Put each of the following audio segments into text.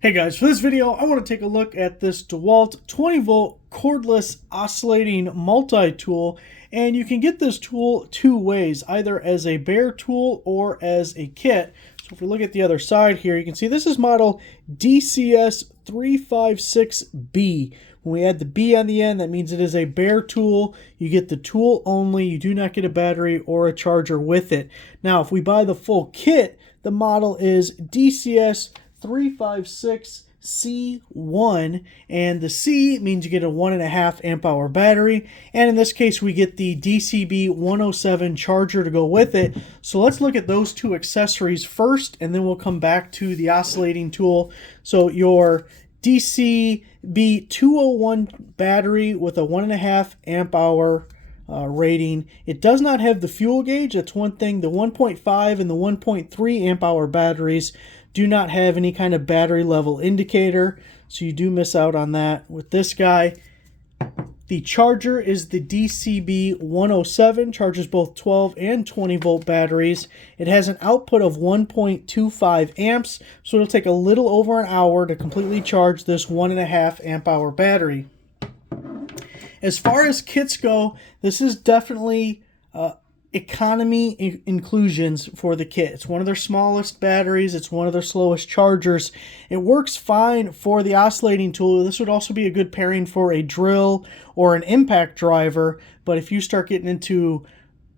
Hey guys, for this video I want to take a look at this DEWALT 20V cordless oscillating multi-tool, and you can get this tool two ways, either as a bare tool or as a kit. So if we look at the other side here, you can see this is model DCS356B. When we add the B on the end, that means it is a bare tool. You get the tool only. You do not get a battery or a charger with it. Now, if we buy the full kit, the model is DCS356C1, and the C means you get a 1.5 amp hour battery, and in this case we get the DCB 107 charger to go with it. So let's look at those two accessories first, and then we'll come back to the oscillating tool. So your DCB 201 battery with a 1.5 amp hour rating. It does not have the fuel gauge. That's one thing. The 1.5 and the 1.3 amp hour batteries do not have any kind of battery level indicator, so you do miss out on that with this guy. The charger is the DCB 107, charges both 12 and 20 volt batteries. It has an output of 1.25 amps, so it'll take a little over an hour to completely charge this 1.5 amp hour battery. As far as kits go, this is definitely economy inclusions for the kit. It's one of their smallest batteries. It's one of their slowest chargers. It works fine for the oscillating tool. This would also be a good pairing for a drill or an impact driver. But if you start getting into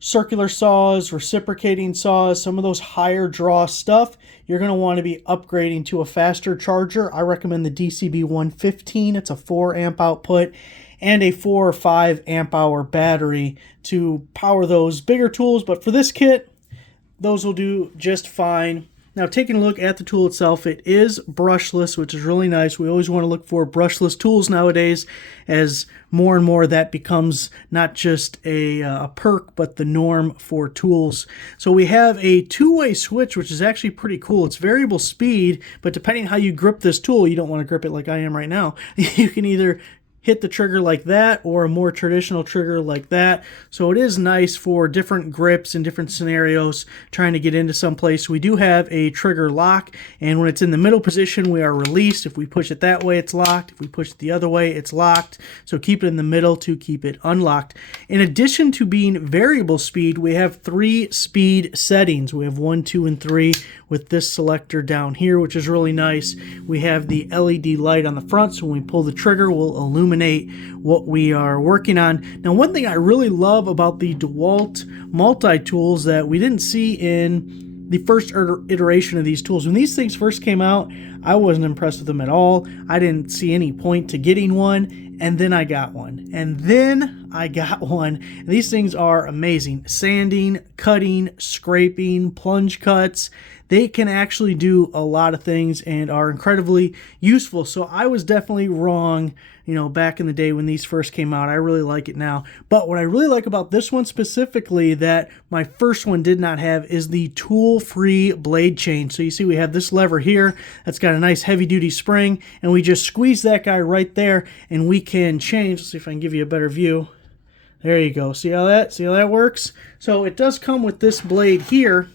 circular saws, reciprocating saws, some of those higher draw stuff, you're going to want to be upgrading to a faster charger. I recommend the DCB 115. It's a 4 amp output and a 4 or 5 amp hour battery to power those bigger tools. But for this kit, those will do just fine. Now, taking a look at the tool itself, it is brushless, which is really nice. We always want to look for brushless tools nowadays, as more and more that becomes not just a perk, but the norm for tools. So we have a two-way switch, which is actually pretty cool. It's variable speed, but depending how you grip this tool, you don't want to grip it like I am right now. You can either hit the trigger like that or a more traditional trigger like that. So it is nice for different grips and different scenarios trying to get into some place. We do have a trigger lock, and when it's in the middle position we are released. If we push it that way, it's locked. If we push it the other way, it's locked. So keep it in the middle to keep it unlocked. In addition to being variable speed, we have 3 speed settings. We have 1, 2, and 3 with this selector down here, which is really nice. We have the LED light on the front, so when we pull the trigger, we'll illuminate what we are working on. Now, one thing I really love about the DEWALT multi-tools that we didn't see in the first iteration of these tools. When these things first came out, I wasn't impressed with them at all. I didn't see any point to getting one, and then I got one. And these things are amazing. Sanding, cutting, scraping, plunge cuts. They can actually do a lot of things and are incredibly useful. So I was definitely wrong, back in the day when these first came out. I really like it now. But what I really like about this one specifically that my first one did not have is the tool-free blade change. So you see we have this lever here that's got a nice heavy-duty spring, and we just squeeze that guy right there, and we can change. Let's see if I can give you a better view. There you go. See how that works? So it does come with this blade here,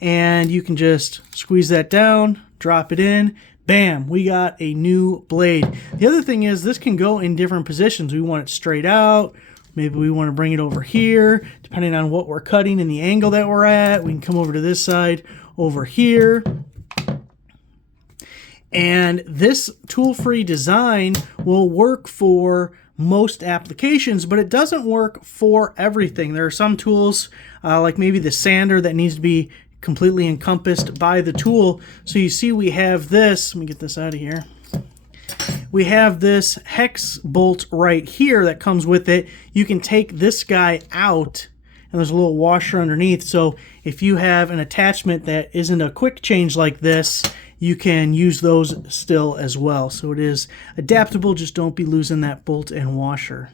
and you can just squeeze that down, drop it in, bam, we got a new blade. The other thing is this can go in different positions. We want it straight out. Maybe we want to bring it over here, depending on what we're cutting and the angle that we're at. We can come over to this side over here. And this tool-free design will work for most applications, but it doesn't work for everything. There are some tools, like maybe the sander, that needs to be completely encompassed by the tool. So you see we have this, let me get this out of here. We have this hex bolt right here that comes with it. You can take this guy out, and there's a little washer underneath. So if you have an attachment that isn't a quick change like this, you can use those still as well. So it is adaptable, just don't be losing that bolt and washer.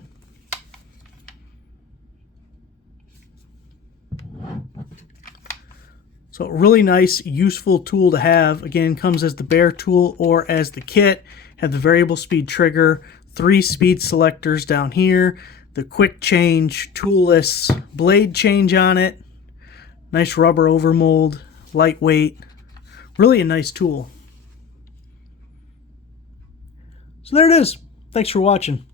So really nice, useful tool to have. Again, comes as the bare tool or as the kit. Have the variable speed trigger, 3 speed selectors down here, the quick change, toolless blade change on it. Nice rubber overmold, lightweight. Really a nice tool. So there it is. Thanks for watching.